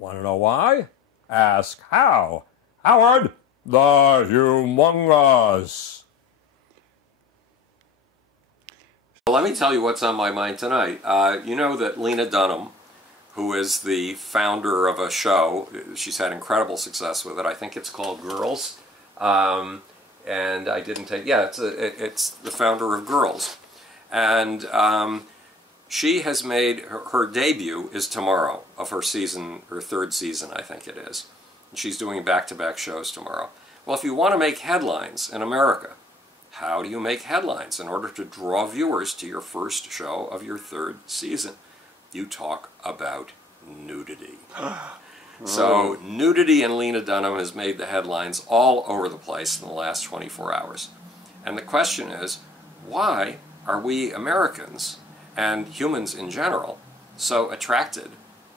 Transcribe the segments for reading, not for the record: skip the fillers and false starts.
Want to know why? Ask how. Howard the Humongous. Let me tell you what's on my mind tonight. You know that Lena Dunham, who is the founder of a show, she's had incredible success with it. I think it's called Girls. And I didn't take, yeah, it's the founder of Girls. And she has made, her debut is tomorrow of her season, her third season, I think it is. And she's doing back-to-back shows tomorrow. Well, if you want to make headlines in America, how do you make headlines in order to draw viewers to your first show of your third season? You talk about nudity. So nudity in Lena Dunham has made the headlines all over the place in the last 24 hours. And the question is, why are we Americans and humans in general so attracted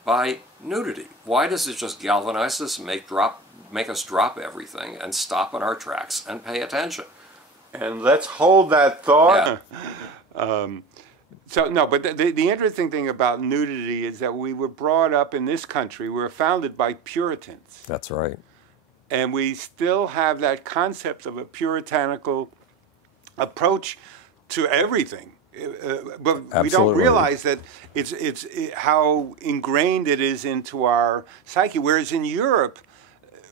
by nudity? Why does it just galvanize us, make us drop everything and stop in our tracks and pay attention? And let's hold that thought. Yeah. So, no, but the interesting thing about nudity is that we were brought up in this country, we were founded by Puritans. That's right. And we still have that concept of a puritanical approach to everything. But Absolutely. We don't realize that it's how ingrained it is into our psyche. Whereas in Europe,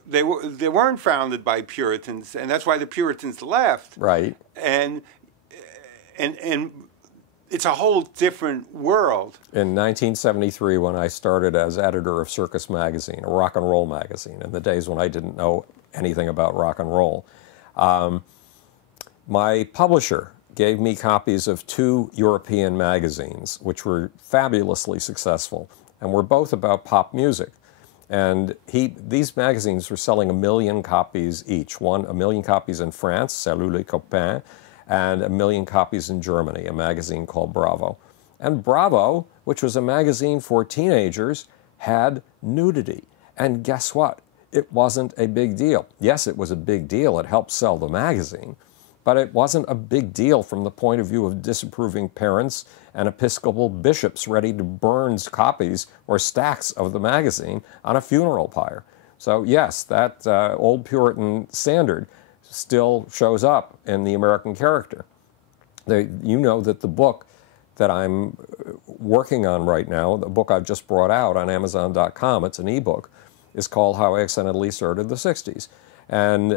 they weren't founded by Puritans, and that's why the Puritans left. Right. And it's a whole different world. In 1973, when I started as editor of Circus Magazine, a rock and roll magazine, in the days when I didn't know anything about rock and roll, my publisher gave me copies of 2 European magazines, which were fabulously successful, and were both about pop music. And these magazines were selling 1 million copies each. 1 million copies in France, Salut les copains, and 1 million copies in Germany, a magazine called Bravo. And Bravo, which was a magazine for teenagers, had nudity. And guess what? It wasn't a big deal. Yes, it was a big deal. It helped sell the magazine. But it wasn't a big deal from the point of view of disapproving parents and Episcopal bishops ready to burn copies or stacks of the magazine on a funeral pyre. So yes, that old Puritan standard still shows up in the American character. You know that the book that I'm working on right now, the book I've just brought out on Amazon.com, it's an ebook, is called How I Accidentally Started the 60s. And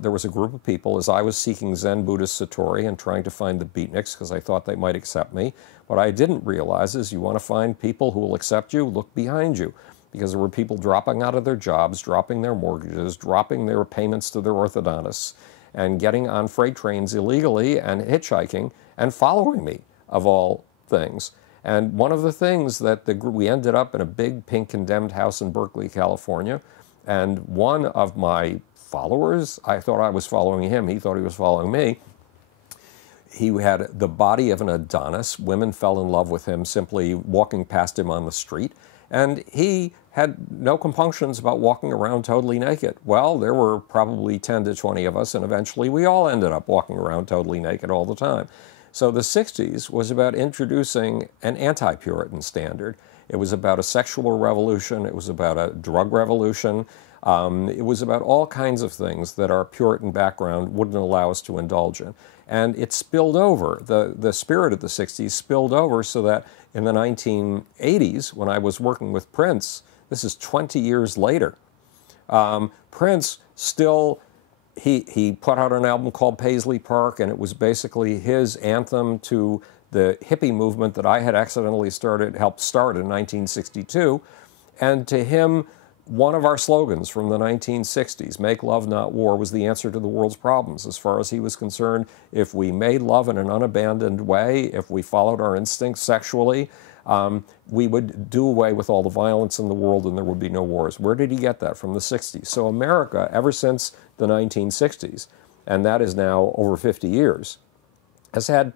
there was a group of people, as I was seeking Zen Buddhist Satori and trying to find the beatniks because I thought they might accept me. What I didn't realize is you want to find people who will accept you, look behind you. Because there were people dropping out of their jobs, dropping their mortgages, dropping their payments to their orthodontists, and getting on freight trains illegally and hitchhiking and following me, of all things. And one of the things that we ended up in a big pink condemned house in Berkeley, California. And one of my followers, I thought I was following him, he thought he was following me. He had the body of an Adonis. Women fell in love with him simply walking past him on the street. And he had no compunctions about walking around totally naked. Well, there were probably 10 to 20 of us, and eventually we all ended up walking around totally naked all the time. So the 60s was about introducing an anti-Puritan standard. It was about a sexual revolution. It was about a drug revolution. It was about all kinds of things that our Puritan background wouldn't allow us to indulge in. And it spilled over. The spirit of the 60s spilled over so that in the 1980s, when I was working with Prince, this is 20 years later, Prince still, he put out an album called Paisley Park, and it was basically his anthem to the hippie movement that I had accidentally helped start in 1962. And to him, one of our slogans from the 1960s, "Make love, not war," was the answer to the world's problems. As far as he was concerned, if we made love in an unabandoned way, if we followed our instincts sexually, we would do away with all the violence in the world and there would be no wars. Where did he get that? From the 60s. So America, ever since the 1960s, and that is now over 50 years, has had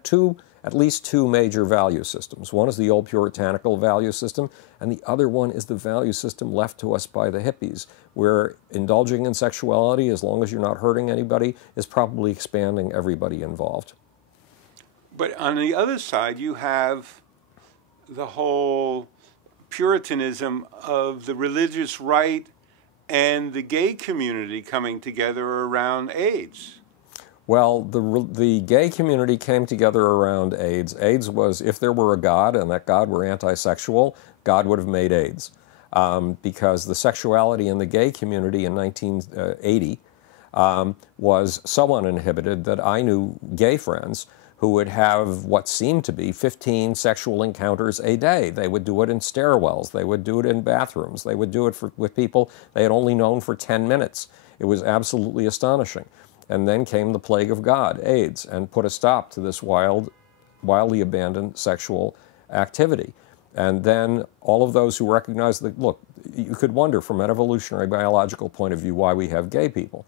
at least two major value systems. One is the old puritanical value system, and the other one is the value system left to us by the hippies, where indulging in sexuality, as long as you're not hurting anybody, is probably expanding everybody involved. But on the other side, you have the whole Puritanism of the religious right and the gay community coming together around AIDS? Well, the gay community came together around AIDS. AIDS was, if there were a God and that God were anti-sexual, God would have made AIDS. Because the sexuality in the gay community in 1980 was so uninhibited that I knew gay friends who would have what seemed to be 15 sexual encounters a day. They would do it in stairwells. They would do it in bathrooms. They would do it with people they had only known for 10 minutes. It was absolutely astonishing. And then came the plague of God, AIDS, and put a stop to this wildly abandoned sexual activity. And then all of those who recognized that, look, you could wonder from an evolutionary biological point of view why we have gay people.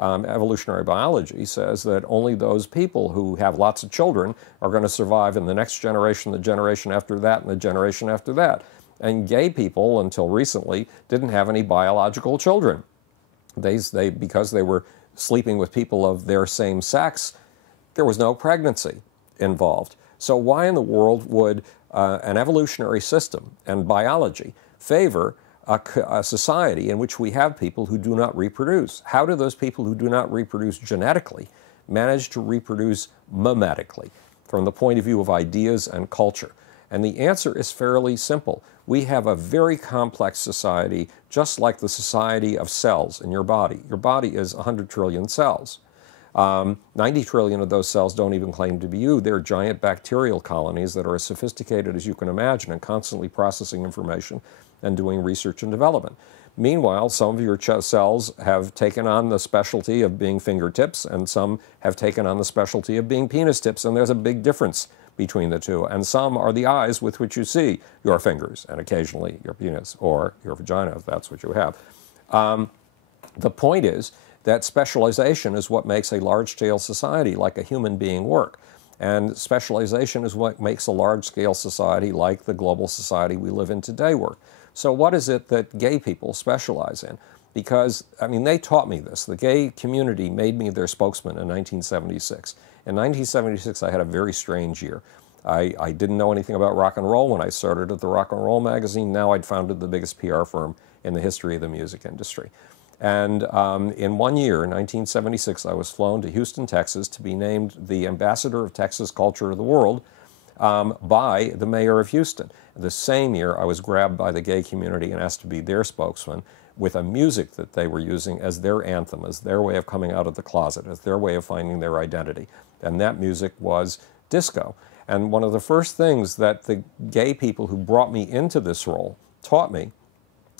Evolutionary biology says that only those people who have lots of children are going to survive in the next generation, the generation after that, and the generation after that. And gay people, until recently, didn't have any biological children. Because they were sleeping with people of their same sex, there was no pregnancy involved. So why in the world would an evolutionary system and biology favor a society in which we have people who do not reproduce? How do those people who do not reproduce genetically manage to reproduce mimetically from the point of view of ideas and culture? And the answer is fairly simple. We have a very complex society, just like the society of cells in your body. Your body is 100 trillion cells. 90 trillion of those cells don't even claim to be you. They're giant bacterial colonies that are as sophisticated as you can imagine and constantly processing information and doing research and development. Meanwhile, some of your cells have taken on the specialty of being fingertips, and some have taken on the specialty of being penis tips, and there's a big difference between the two. And some are the eyes with which you see your fingers, and occasionally your penis or your vagina, if that's what you have. The point is that specialization is what makes a large-scale society like a human being work. And specialization is what makes a large-scale society like the global society we live in today work. So what is it that gay people specialize in? Because, I mean, they taught me this. The gay community made me their spokesman in 1976. In 1976, I had a very strange year. I didn't know anything about rock and roll when I started at the Rock and Roll magazine. Now I'd founded the biggest PR firm in the history of the music industry. And in 1 year, in 1976, I was flown to Houston, Texas to be named the ambassador of Texas culture to the world by the mayor of Houston. The same year, I was grabbed by the gay community and asked to be their spokesman with a music that they were using as their anthem, as their way of coming out of the closet, as their way of finding their identity. And that music was disco. And one of the first things that the gay people who brought me into this role taught me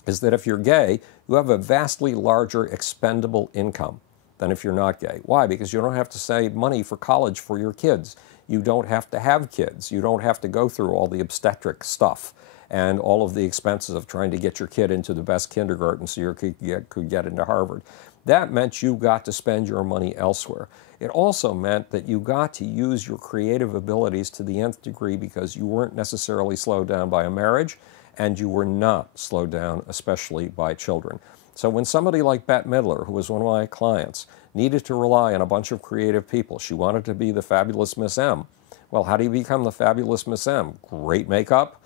is that if you're gay, you have a vastly larger expendable income than if you're not gay. Why? Because you don't have to save money for college for your kids. You don't have to have kids. You don't have to go through all the obstetric stuff and all of the expenses of trying to get your kid into the best kindergarten so your kid could get into Harvard. That meant you got to spend your money elsewhere. It also meant that you got to use your creative abilities to the nth degree because you weren't necessarily slowed down by a marriage, and you were not slowed down, especially by children. So when somebody like Bette Midler, who was one of my clients, needed to rely on a bunch of creative people, she wanted to be the fabulous Miss M. Well, how do you become the fabulous Miss M? Great makeup,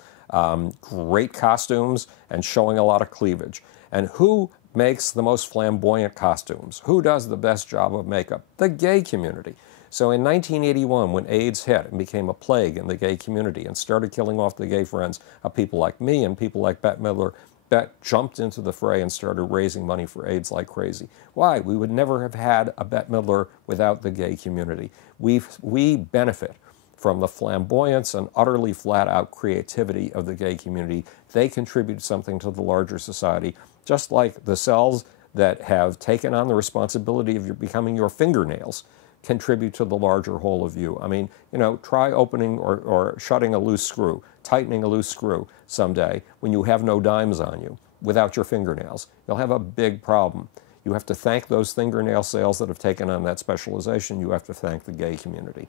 great costumes, and showing a lot of cleavage. And who makes the most flamboyant costumes? Who does the best job of makeup? The gay community. So in 1981, when AIDS hit and became a plague in the gay community and started killing off the gay friends of people like me and people like Bette Midler, Bette jumped into the fray and started raising money for AIDS like crazy. Why? We would never have had a Bette Midler without the gay community. We benefit from the flamboyance and utterly flat-out creativity of the gay community. They contribute something to the larger society, just like the cells that have taken on the responsibility of becoming your fingernails contribute to the larger whole of you. I mean, you know, try opening or shutting a loose screw, tightening a loose screw someday when you have no dimes on you without your fingernails. You'll have a big problem. You have to thank those fingernail sales that have taken on that specialization. You have to thank the gay community.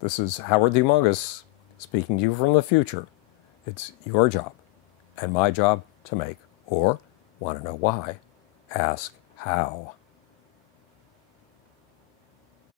This is Howard the Humongous speaking to you from the future. It's your job and my job to make, or want to know why, ask how.